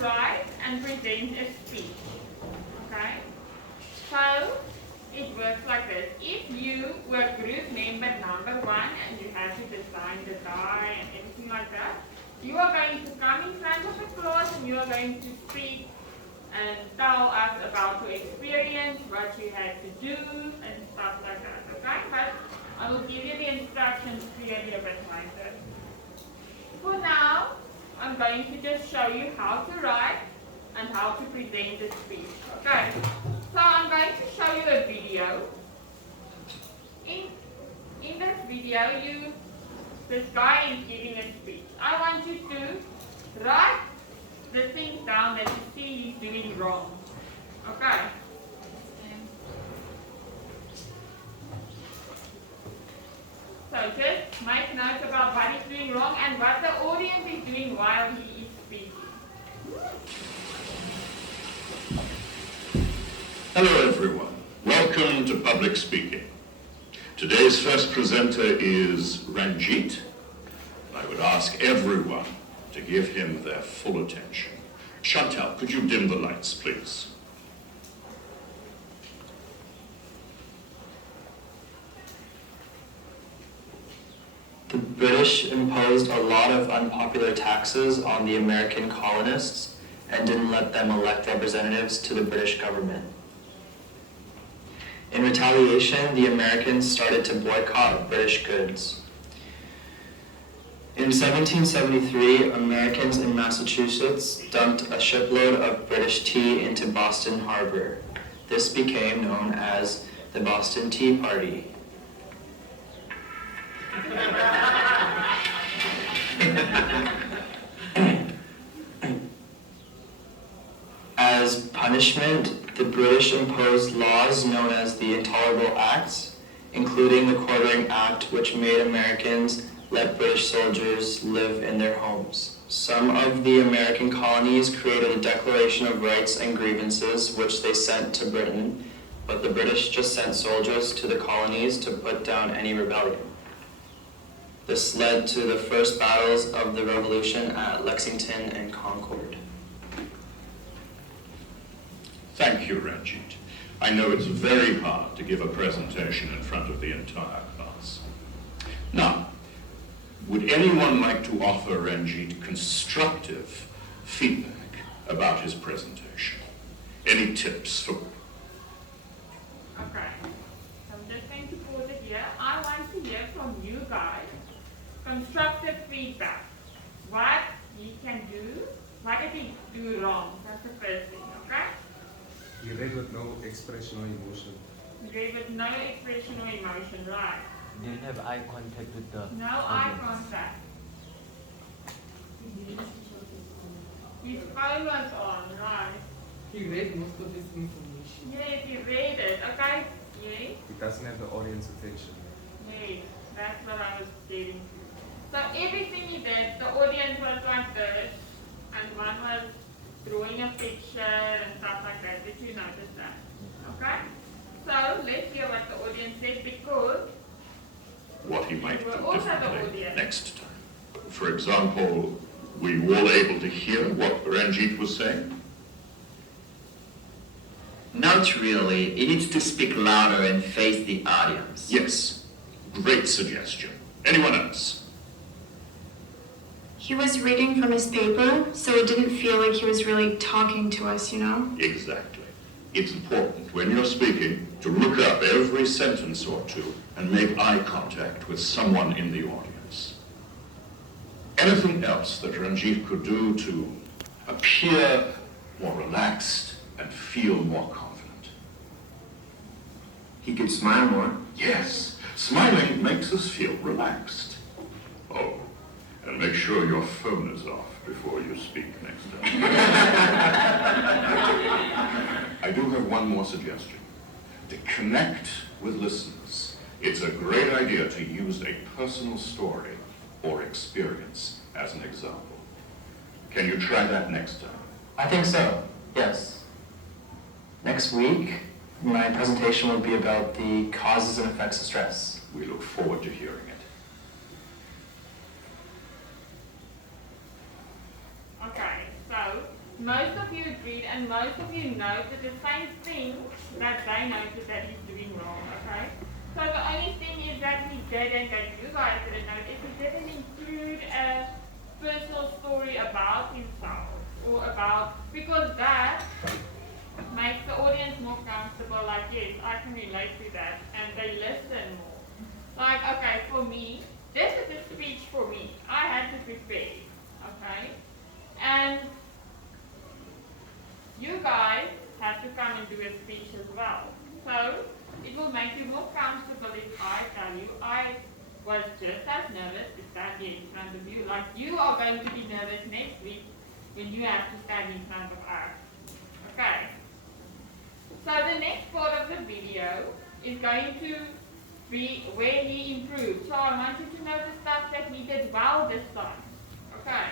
write and present a speech. Okay? So, it works like this. If you were group member number 1 and you had to design the die and everything like that, you are going to come in front of the class and you are going to speak and tell us about your experience, what you had to do, and stuff like that, okay? But I will give you the instructions clearly a bit later. For now, I'm going to just show you how to write and how to present a speech, okay? So I'm going to show you a video. In this video, this guy is giving a speech. I want you to write the things down that you see he's doing wrong. Okay? So just make notes about what he's doing wrong and what the audience is doing while he is speaking. Hello everyone, welcome to Public Speaking. Today's first presenter is Ranjit. I would ask everyone to give him their full attention. Chantal, could you dim the lights, please? The British imposed a lot of unpopular taxes on the American colonists and didn't let them elect representatives to the British government. In retaliation, the Americans started to boycott British goods. In 1773, Americans in Massachusetts dumped a shipload of British tea into Boston Harbor. This became known as the Boston Tea Party. As punishment, the British imposed laws known as the Intolerable Acts, including the Quartering Act, which made Americans let British soldiers live in their homes. Some of the American colonies created a Declaration of Rights and Grievances, which they sent to Britain, but the British just sent soldiers to the colonies to put down any rebellion. This led to the first battles of the Revolution at Lexington and Concord. Thank you, Ranjit. I know it's very hard to give a presentation in front of the entire class. Now, would anyone like to offer Ranjit constructive feedback about his presentation? Any tips for... Okay. So I'm just going to pause it here. I want to hear from you guys constructive feedback. What he can do, what did he do wrong? That's the first thing, okay? You read with no expression or emotion. You read with no expression or emotion, right? Didn't have eye contact with the No eye contact. His phone was on, right? He read most of this information. Yes, he read it. Okay? Yes? He doesn't have the audience attention. Yes. That's what I was getting to. So everything he did, the audience was like this, and one was drawing a picture and stuff like that. Did you notice that? Okay? So let's hear what the audience said, because what he might we're do also the differently audience. next time. For example, were you all able to hear what Ranjit was saying? Not really. He needs to speak louder and face the audience. Yes, great suggestion. Anyone else? He was reading from his paper, so it didn't feel like he was really talking to us, you know? Exactly. It's important when you're speaking to look up every sentence or two and make eye contact with someone in the audience. Anything else that Ranjit could do to appear more relaxed and feel more confident? He could smile more. Yes, smiling makes us feel relaxed. Oh, and make sure your phone is off before you speak next time. I do have one more suggestion. To connect with listeners, it's a great idea to use a personal story or experience as an example. Can you try that next time? I think so, yes. Next week, my presentation will be about the causes and effects of stress. We look forward to hearing it. Okay, so most of you agreed and most of you noted the same thing that they noted that he's doing wrong, okay? So the only thing is that he didn't, that you guys didn't note, is he didn't include a personal story about himself or about, because that makes the audience more comfortable, like, yes, I can relate to that, and they listen more. Like, okay, for me, this is a speech for me. I had to prepare, okay? And you guys have to come and do a speech as well. So it will make you more comfortable if I tell you I was just as nervous to stand here in front of you, like you are going to be nervous next week when you have to stand in front of us. Okay. So the next part of the video is going to be where he improved. So I want you to know the stuff that he did well this time. Okay.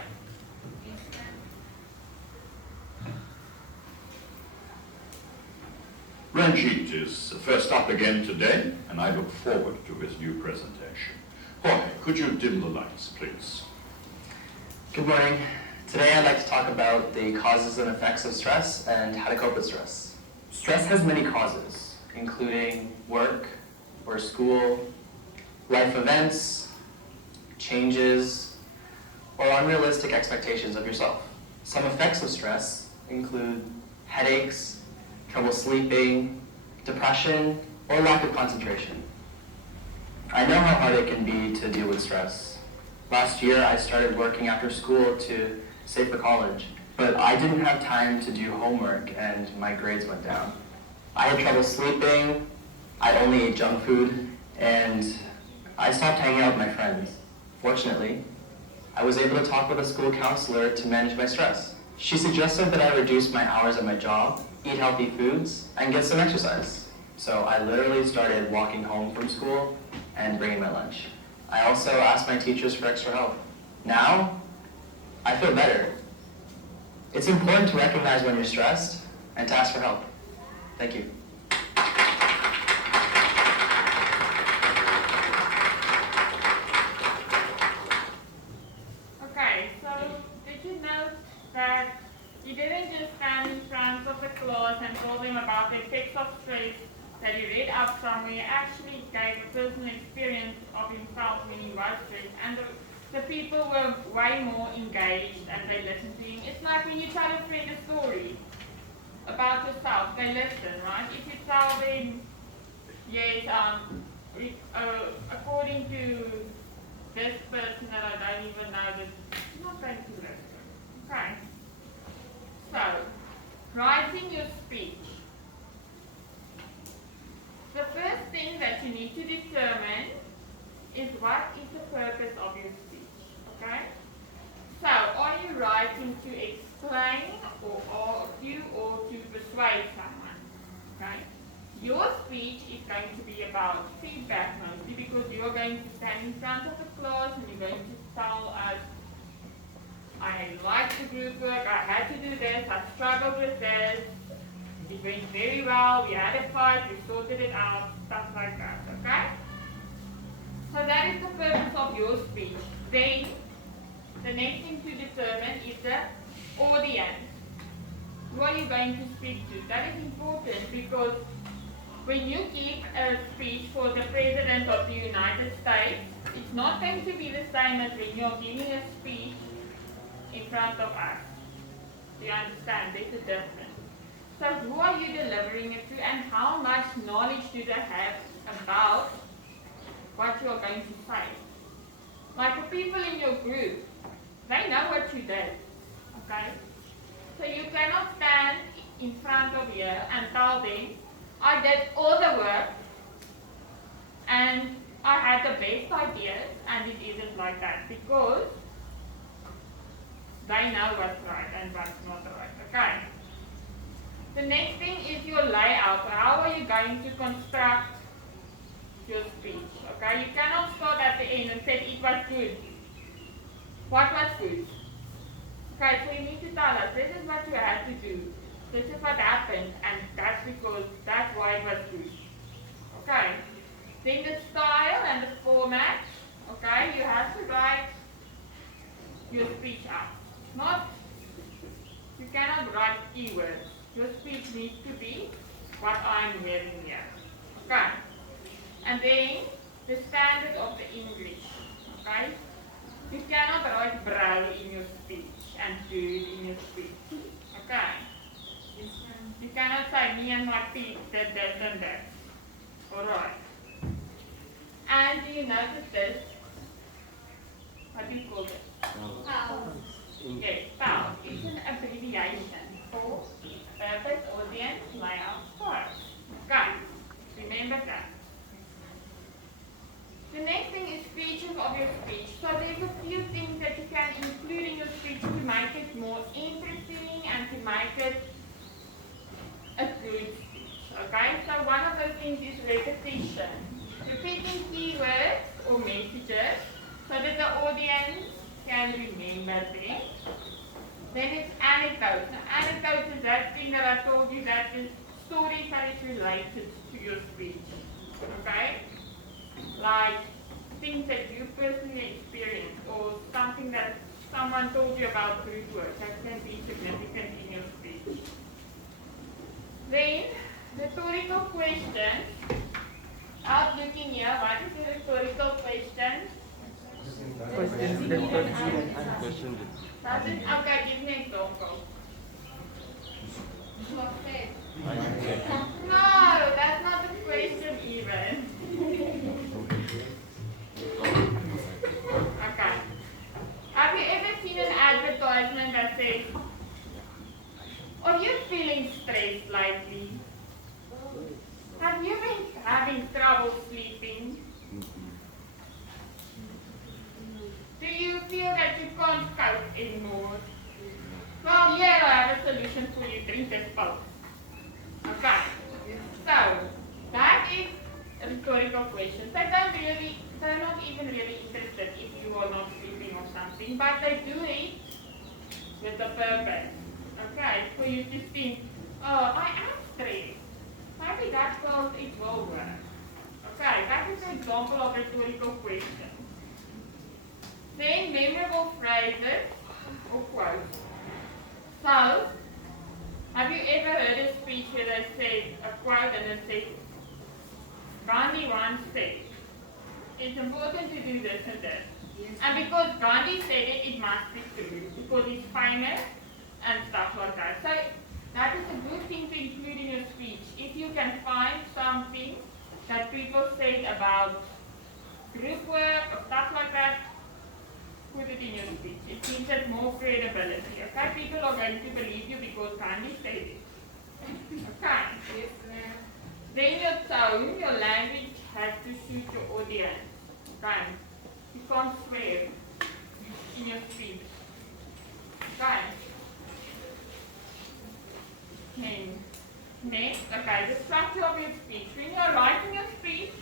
Ranjit is first up again today, and I look forward to his new presentation. Jorge, could you dim the lights, please? Good morning. Today I'd like to talk about the causes and effects of stress and how to cope with stress. Stress has many causes, including work or school, life events, changes, or unrealistic expectations of yourself. Some effects of stress include headaches, trouble sleeping, depression, or lack of concentration. I know how hard it can be to deal with stress. Last year, I started working after school to save for college, but I didn't have time to do homework and my grades went down. I had trouble sleeping, I only ate junk food, and I stopped hanging out with my friends. Fortunately, I was able to talk with a school counselor to manage my stress. She suggested that I reduce my hours at my job, eat healthy foods, and get some exercise. So I literally started walking home from school and bringing my lunch. I also asked my teachers for extra help. Now, I feel better. It's important to recognize when you're stressed and to ask for help. Thank you. Okay, so did you note that you didn't just stand in front of the class and told them about the effects of stress that you read up somewhere, you actually gave a personal experience of himself when he was stressed, and the people were way more engaged and they listened to him. It's like when you tell a friend a story about yourself, they listen, right? If you tell them, yes, according to this person that I don't even know, they're not going to listen. Okay. So, writing your speech. The first thing that you need to determine is what is the purpose of your speech, okay? So, are you writing to explain or argue or to persuade someone, okay? Your speech is going to be about feedback mostly because you're going to stand in front of the class and you're going to tell us, I liked the group work, I had to do this, I struggled with this, it went very well, we had a fight, we sorted it out, stuff like that, okay? So that is the purpose of your speech. Then, the next thing to determine is the audience. Who are you going to speak to? That is important because when you give a speech for the President of the United States, it's not going to be the same as when you're giving a speech in front of us. Do you understand? There's a difference. So who are you delivering it to and how much knowledge do they have about what you're going to say? Like the people in your group, they know what you did, okay? So you cannot stand in front of here and tell them, I did all the work and I had the best ideas and it isn't like that because they know what's right and what's not right, okay? The next thing is your layout. How are you going to construct your speech? Okay, you cannot start at the end and say it was good. What was good? Okay, so you need to tell us this is what you had to do. This is what happened, and that's because that's why it was good. Okay. Then the style and the format. Okay, you have to write your speech out. Not You cannot write keywords. Your speech needs to be what I'm hearing here. Okay? And then the standard of the English. Okay? You cannot write bro in your speech and dude in your speech. Okay? You cannot say me and my feet did this and that. Alright. And do you notice this? What do you call this? Yes, POW. It's an abbreviation for purpose, audience, layout, style. Okay, remember that. The next thing is features of your speech. So there's a few things that you can include in your speech to make it more interesting and to make it a good speech. Okay, so one of those things is repetition. Repeating keywords or messages so that the audience can remember them. Then it's anecdotes. Now, anecdotes is that thing that I told you that is stories that is related to your speech. Okay? Like things that you personally experienced or something that someone told you about group work that can be significant in your speech. Then, rhetorical questions. Out looking here, what is a rhetorical question? Question that question and question. Okay, give me an example. No, that's not the question even. Okay. Have you ever seen an advertisement that says, are you feeling stressed lately? Have you been having trouble sleeping? Do you feel that you can't cope anymore? Well, here I have a solution for you. Drink this Coke. Okay. So, that is a rhetorical question. They're not even really interested if you are not sleeping or something, but they do it with a purpose. Okay, for you to think, oh, I am stressed. Maybe that cause it will work. Okay, that is an example of a rhetorical question. Then memorable phrases or quotes. So, have you ever heard a speech where they say a quote and it says, Gandhi once said, it's important to do this and this. And because Gandhi said it, it must be true because he's famous and stuff like that. So that is a good thing to include in your speech. If you can find something that people said about group work or stuff like that, put it in your speech. It gives it more credibility. Okay, people are going to believe you because Gandhi said it. Okay. Yes, ma'am. Then your tone, your language has to suit your audience. Okay. You can't swear in your speech. Okay. Next, okay, the structure of your speech. When you're writing your speech,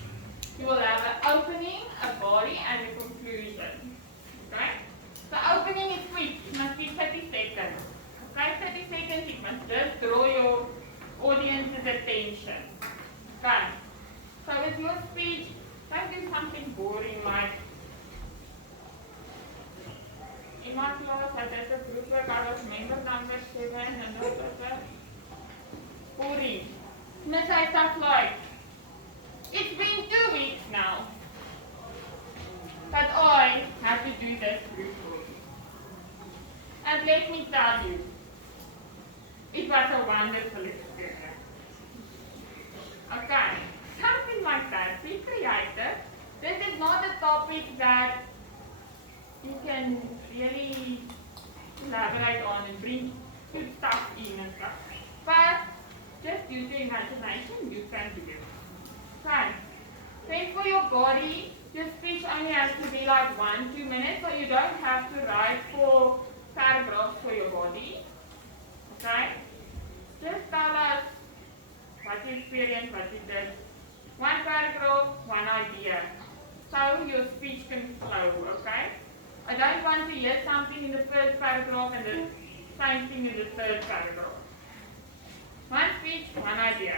you will have an opening, a body, and a conclusion. Okay? The opening is quick. It must be 30 seconds. Okay, 30 seconds, it must just draw your audience's attention. Okay? So with your speech, don't do something boring like, in my class, I did a group work, I was member number 7, and that was boring. And I say stuff like, it's been 2 weeks now that I have to do this group work. And let me tell you, it was a wonderful experience. Okay, something like that. Be creative. This is not a topic that you can really elaborate on and bring good stuff in and stuff. But just use your imagination, you can do it. Okay. Then for your body, your speech only has to be like 1-2 minutes, so you don't have to write 4 paragraphs for your body. Okay? Just tell us what you experienced, what you did. 1 paragraph, 1 idea. So your speech can flow, okay? I don't want to hear something in the first paragraph and the same thing in the third paragraph. 1 speech, 1 idea.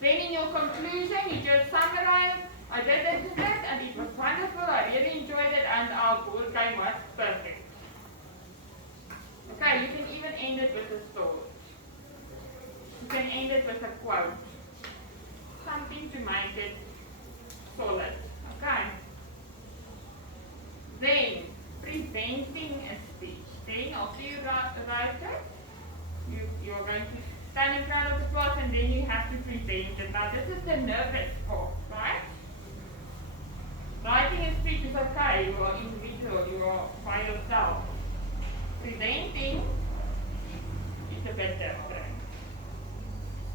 Then in your conclusion, you just summarize, I did this and it was wonderful, I really enjoyed it, and our board game was perfect. Okay, you can even can end it with a thought. You can end it with a quote. Something to make it solid. Okay? Then, presenting a speech. Then, after you write it, you're going to stand in front of the class and then you have to present it. Now, this is the nervous part, right? Writing a speech is okay, you are individual, you are by yourself. Presenting is a bit different.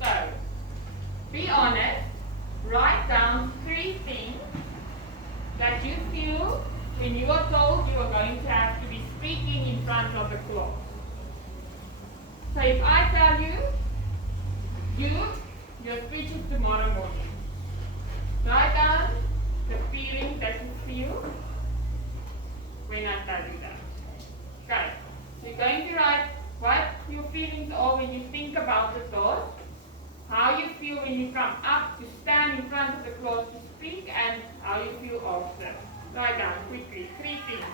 So, be honest, write down 3 things that you feel when you are told you are going to have to be speaking in front of the class. So if I tell you, your speech is tomorrow morning, write down the feeling that you feel when I tell you that. Okay, so you're going to write what your feelings are when you think about the thought, how you feel when you come up to stand in front of the class to speak, and how you feel after. Write down quickly 3 things.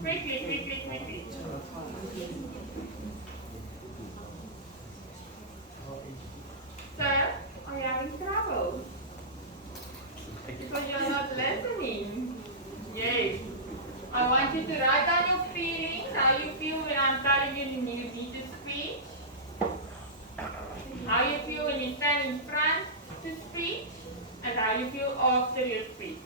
Quickly. Sir, are you having trouble? Because you're not listening. Yes. I want you to write down your feelings, how you feel when I'm telling you you need to speak. How you feel when you stand in front to speak, and how you feel after your speech.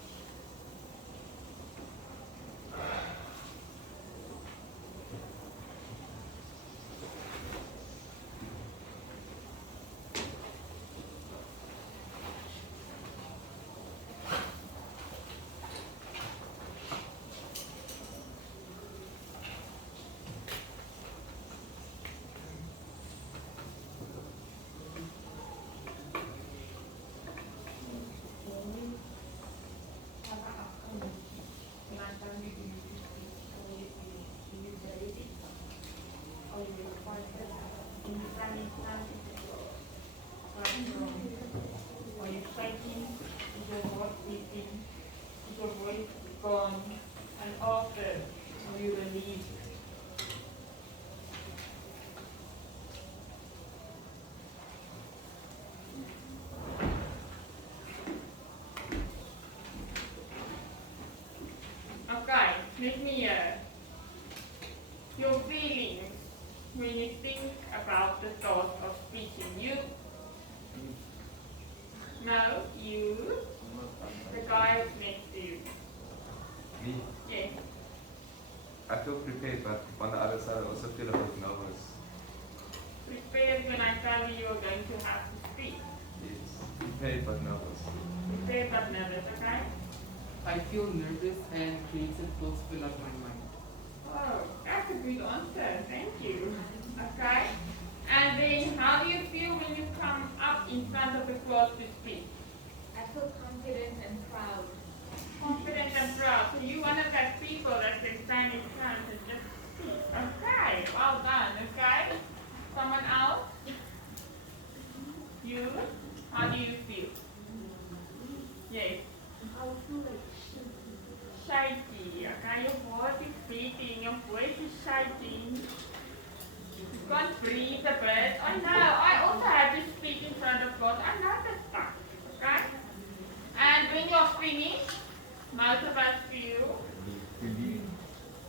Are you shaking? Is your heart beating? Is your voice gone? And after, are you relieved? Okay, let me hear your feelings when you think about the thought of speaking. You? No, you. The guy next to you. Me, Yes. I feel prepared, but on the other side, I also feel a bit nervous. Prepared when I tell you you're going to have to speak. Yes, prepared but nervous. Prepared but nervous, okay? I feel nervous and creative thoughts fill up my mind. Oh, that's a good answer. Thank you. Okay? And then, how do you feel when you come up in front of the class to speak? I feel confident and proud. Confident and proud. So you one of that people that can stand in front and just speak. Okay, well done. Okay? Someone else? You? How do you feel? Yes. I feel like Shaky. Okay, your heart is beating, your voice is shaking. You can't breathe a bit. I know. I also had to speak in front of God. I know that stuff. Okay? And when you're finished, most of us feel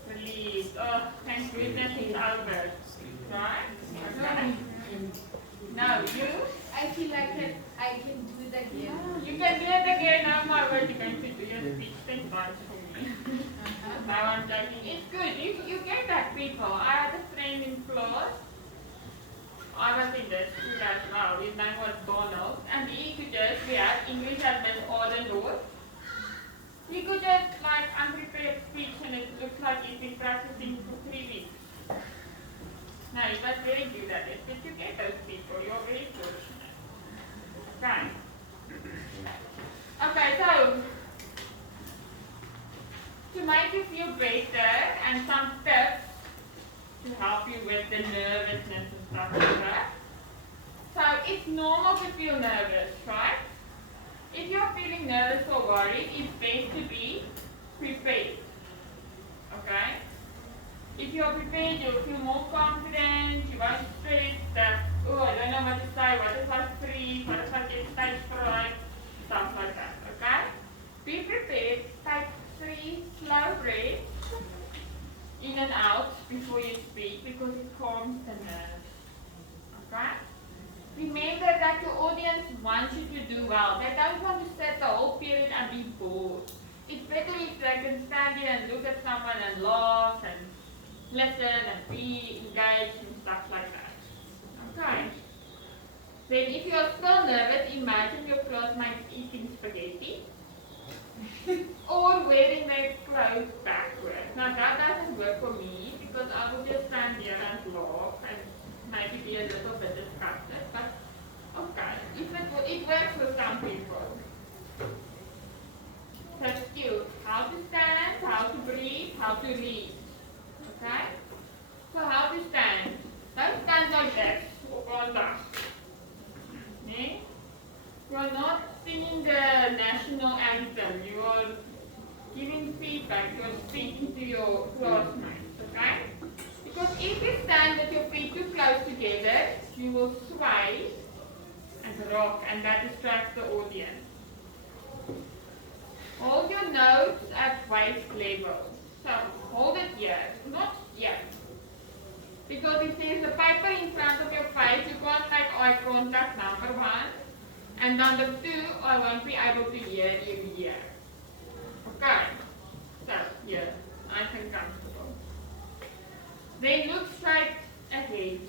relieved. Oh, thank goodness it's over. Right? Okay. Now you? I feel like that I can do it again. You can do it again. Now my word, you're going to do your speech 10 times for me. Now I'm joking. It's good. You get that, people. I had a friend in class. I was in the school as well. His name was Donald. And he could just, we had English as Miss Ordendorf. He could just like unprepared speech and it looks like he's been practicing for 3 weeks. No, he was very good at it. But you get those people. You're very fortunate. Okay. Okay, so to make you feel better and some tips to help you with the nervousness and stuff like that. So it's normal to feel nervous, right? If you're feeling nervous or worried, it's best to be prepared. Okay? If you're prepared, you'll feel more confident, you won't stress that, oh, I don't know what to say, what if I freeze, what if I get stage fright, stuff like that, okay? Be prepared, take 3 slow breaths in and out before you speak because it calms the nerves, okay? Remember that your audience wants you to do well. They don't want to sit the whole period and be bored. It's better if they can stand here and look at someone and laugh and listen and be engaged and stuff like that. Okay. Then if you're still nervous, imagine your classmates eating spaghetti or wearing their clothes backwards. Now that doesn't work for me because I will just stand here and laugh and maybe be a little bit disgusted, but okay, it works for some people. So skills, how to stand, how to breathe, how to read. Okay? So how to stand? Don't stand like that or like that. Okay? You are not singing the national anthem, you are giving feedback, you are speaking to your classmates. Okay? Because if you stand with your feet too close together, you will sway and rock, and that distracts the audience. Hold your nose at waist level. So hold it here, not here. Because if there's a paper in front of your face, you can't make eye contact, number 1. And number 2, I won't be able to hear you here. Okay? So, here, nice and comfortable. Then look straight ahead.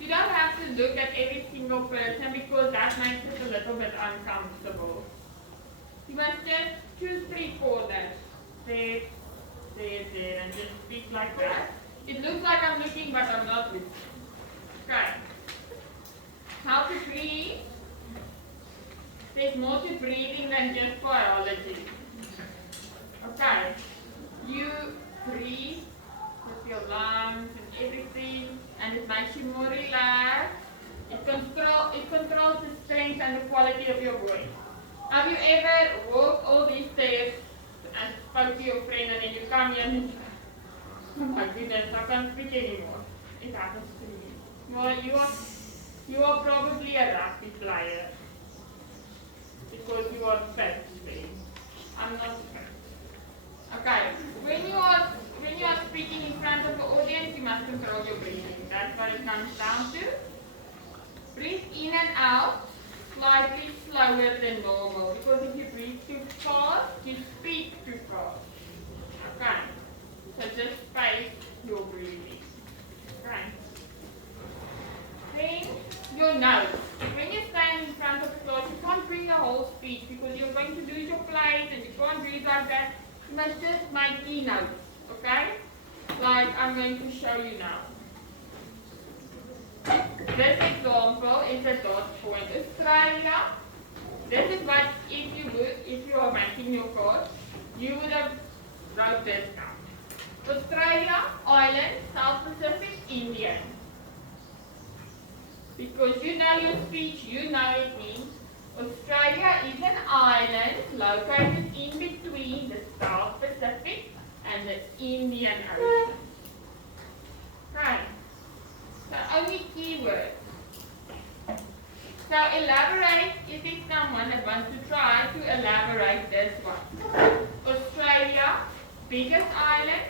You don't have to look at every single person because that makes it a little bit uncomfortable. You must just choose 3 corners. There, and just speak like that. It looks like I'm looking, but I'm not looking. Okay. How to breathe? There's more to breathing than just biology. Okay. You breathe with your lungs and everything, and it makes you more relaxed. It controls the strength and the quality of your voice. Have you ever walked all these stairs and spoke to your friend and then you come here and oh my goodness, I can't speak anymore. It happens to me. Well, you are probably a rugby player because you are fit today. I'm not fit. Okay, when you are speaking in front of the audience, you must control your breathing. That's what it comes down to. Breathe in and out slightly slower than normal because if you breathe too fast, you speak too fast. Okay, so just space your breathing. Okay. Then your nose. When you stand in front of the class, you can't bring the whole speech because you're going to lose your place and you can't breathe like that. You must just make keynotes, okay? Like I'm going to show you now. This example is a dot point. Australia. This is what if you are making your card, you would have wrote this down. Australia, Ireland, South Pacific, Indian. Because you know your speech, you know it means Australia is an island located in between the South Pacific and the Indian Ocean. Right. So only keywords. So elaborate if it's someone that wants to try to elaborate this one. Australia, biggest island,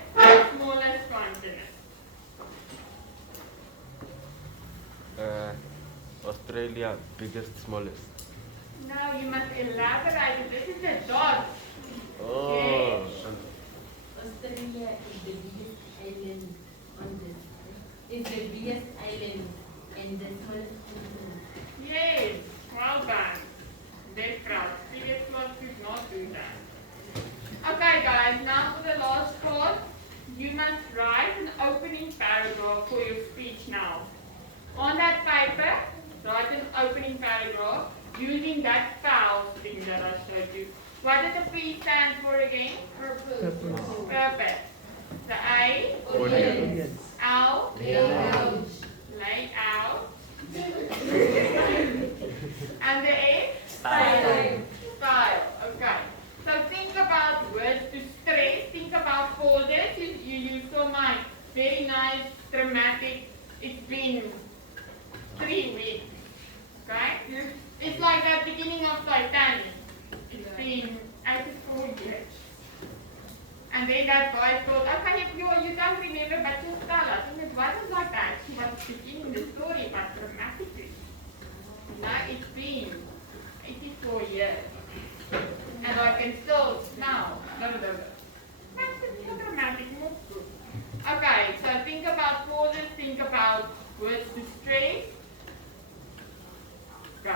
smallest continent. Australia, biggest, smallest. No, you must elaborate. This is a dot. Oh. Okay. Australia is the biggest island on this. Is the biggest island and the smallest continent. Yes, well done. Very proud. Previous class could not do that. Okay guys, now for the last part, you must write an opening paragraph for your speech now. On that paper, write an opening paragraph using that PAL thing that I showed you. What does the P stand for again? Purpose. Purpose. The A? Audience. L? Layout. Layout. very nice, dramatic. It's been 3 weeks. Okay? It's like the beginning of Titanic. It's been 84 years. And then that boy thought, okay, you don't remember, but just tell us. And it wasn't like that. She was beginning the story, but dramatically. Now it's been 84 years. And I can still smell. That's so dramatic. Okay, so think about pauses, think about words to stress. Go.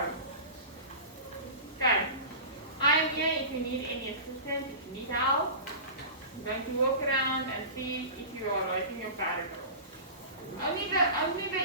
Okay. I am here if you need any assistance, if you need help. I'm going to walk around and see if you are writing your paragraph. Only the